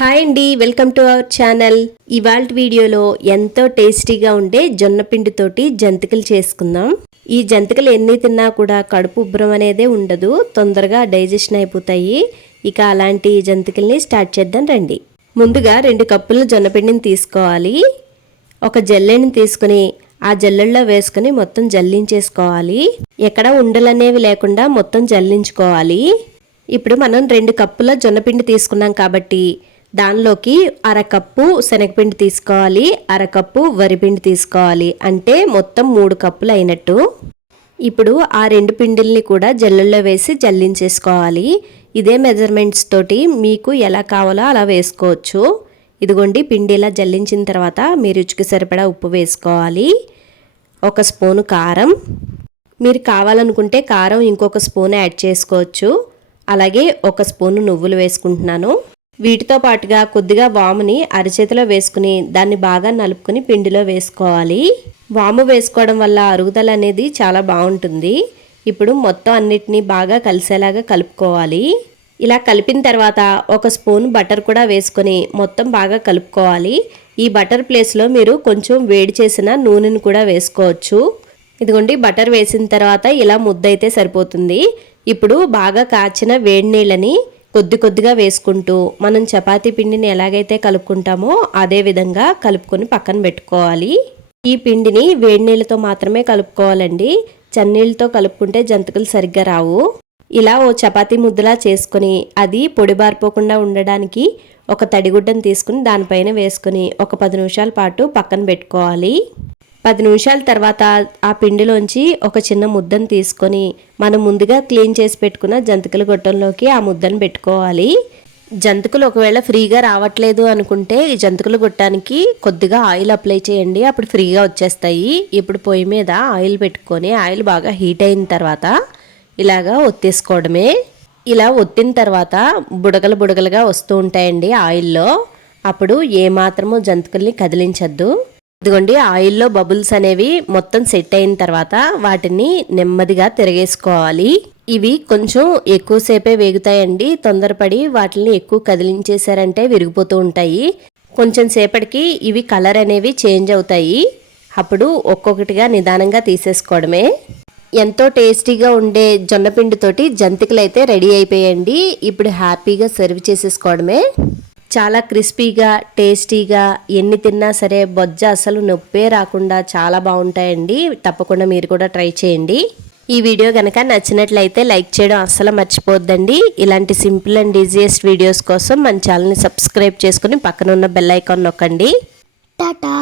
Hi అండి, welcome to our channel. ఇవాళ వీడియోలో ఎంతో టేస్టీగా ఉండే జొన్న పిండితోటి జంతికలు చేసుకుందాం. ఈ జంతికలు ఎన్ని తిన్నా కూడా కడుపు ఉబ్బరం అనేదే ఉండదు, తొందరగా డైజెషన్ అయిపోతాయి. ఇక అలాంటి జంతికల్ని స్టార్ట్ చేద్దాం రండి. ముందుగా 2 కప్పుల జొన్న పిండిని తీసుకోవాలి. ఒక జల్లెని తీసుకుని ఆ జల్లెల్లో వేసుకుని మొత్తం జల్లించేసుకోవాలి. ఎక్కడ ఉండలనేవి లేకుండా మొత్తం జల్లించుకోవాలి. ఇప్పుడు మనం 2 కప్పుల జొన్నపిండి తీసుకున్నాం కాబట్టి దానిలోకి 1/2 కప్పు శనగపిండి తీసుకోవాలి, 1/2 కప్పు వరిపిండి తీసుకోవాలి. అంటే మొత్తం 3 కప్పులు అయినట్టు. ఇప్పుడు ఆ 2 పిండిల్ని కూడా జల్లెల్లో వేసి జల్లించేసుకోవాలి. ఇదే మెజర్మెంట్స్ తోటి మీకు ఎలా కావాలో అలా వేసుకోవచ్చు. ఇదిగోండి, పిండి ఇలా జల్లించిన తర్వాత మీ రుచికి సరిపడా ఉప్పు వేసుకోవాలి. 1 స్పూను కారం, మీరు కావాలనుకుంటే కారం ఇంకొక స్పూన్ యాడ్ చేసుకోవచ్చు. అలాగే 1 స్పూను నువ్వులు వేసుకుంటున్నాను. వీటితో పాటుగా కొద్దిగా వాముని అరచేతిలో వేసుకుని దాన్ని బాగా నలుపుకొని పిండిలో వేసుకోవాలి. వాము వేసుకోవడం వల్ల అరుగుదల అనేది చాలా బాగుంటుంది. ఇప్పుడు మొత్తం అన్నిటినీ బాగా కలిసేలాగా కలుపుకోవాలి. ఇలా కలిపిన తర్వాత 1 స్పూన్ బటర్ కూడా వేసుకొని మొత్తం బాగా కలుపుకోవాలి. ఈ బటర్ ప్లేస్లో మీరు కొంచెం వేడి చేసిన నూనెను కూడా వేసుకోవచ్చు. ఇదిగోండి, బటర్ వేసిన తర్వాత ఇలా ముద్దయితే సరిపోతుంది. ఇప్పుడు బాగా కాచిన వేడి నీళ్ళని కొద్ది కొద్దిగా వేసుకుంటూ మనం చపాతీ పిండిని ఎలాగైతే కలుపుకుంటామో అదే విధంగా కలుపుకొని పక్కన పెట్టుకోవాలి. ఈ పిండిని వేడి నీళ్ళతో మాత్రమే కలుపుకోవాలండి. చన్నీళ్ళతో కలుపుకుంటే జంతికలు సరిగ్గా రావు. ఇలా ఓ చపాతీ ముద్దలా చేసుకుని అది పొడి బారిపోకుండా ఉండడానికి ఒక తడిగుడ్డను తీసుకుని దానిపైన వేసుకుని ఒక 10 నిమిషాల పాటు పక్కన పెట్టుకోవాలి. 10 నిమిషాల తర్వాత ఆ పిండిలోంచి ఒక చిన్న ముద్దను తీసుకొని మనం ముందుగా క్లీన్ చేసి పెట్టుకున్న జంతికల గొట్టంలోకి ఆ ముద్దను పెట్టుకోవాలి. జంతికలు ఒకవేళ ఫ్రీగా రావట్లేదు అనుకుంటే ఈ జంతికల గొట్టానికి కొద్దిగా ఆయిల్ అప్లై చేయండి, అప్పుడు ఫ్రీగా వచ్చేస్తాయి. ఇప్పుడు పొయ్యి మీద ఆయిల్ పెట్టుకొని ఆయిల్ బాగా హీట్ అయిన తర్వాత ఇలాగా ఒత్తేసుకోవడమే. ఇలా ఒత్తిన తర్వాత బుడగలు బుడగలుగా వస్తూ ఉంటాయండి ఆయిల్లో. అప్పుడు ఏమాత్రమో జంతికల్ని కదిలించద్దు. ఇదిగోండి, ఆయిల్లో బబుల్స్ అనేవి మొత్తం సెట్ అయిన తర్వాత వాటిని నెమ్మదిగా తిరగేసుకోవాలి. ఇవి కొంచెం ఎక్కువసేపే వేగుతాయండి. తొందరపడి వాటిని ఎక్కువ కదిలించేశారంటే విరిగిపోతూ ఉంటాయి. కొంచెం సేపటికి ఇవి కలర్ అనేవి చేంజ్ అవుతాయి. అప్పుడు ఒక్కొక్కటిగా నిదానంగా తీసేసుకోవడమే. ఎంతో టేస్టీగా ఉండే జొన్నపిండితోటి జంతికలు అయితే రెడీ అయిపోయాయండి. ఇప్పుడు హ్యాపీగా సర్వ్ చేసేసుకోవడమే. చాలా క్రిస్పీగా టేస్టీగా ఎన్ని తిన్నా సరే బొజ్జ అసలు నొప్పే రాకుండా చాలా బాగుంటాయండి. తప్పకుండా మీరు కూడా ట్రై చేయండి. ఈ వీడియో కనుక నచ్చినట్లయితే లైక్ చేయడం అస్సలు మర్చిపోద్దండి. ఇలాంటి సింపుల్ అండ్ ఈజియెస్ట్ వీడియోస్ కోసం మన ఛానల్ని సబ్స్క్రైబ్ చేసుకుని పక్కన ఉన్న బెల్ ఐకాన్ నొక్కండి. టాటా.